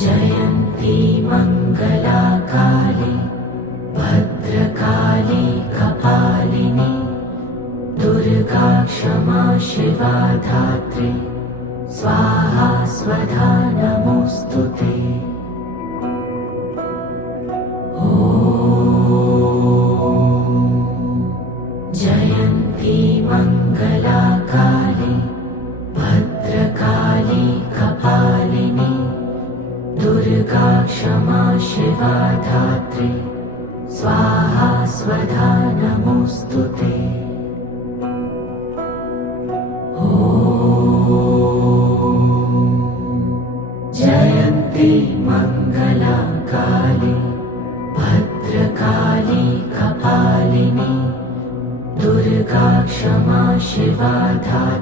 जयन्ती मङ्गला काली भद्रकाली कपालिनी दुर्गा क्षमा शिवा धात्री स्वाहा स्वधा नमोऽस्तुते। जयन्ती मङ्गला काली भद्रकाली कपालिनी दुर्गा क्षमा शिवा धात्री स्वाहा स्वधा नमोऽस्तुते। जयन्ती मङ्गला काली भद्रकाली कपालिनी दुर्गा क्षमा शिवा धात्री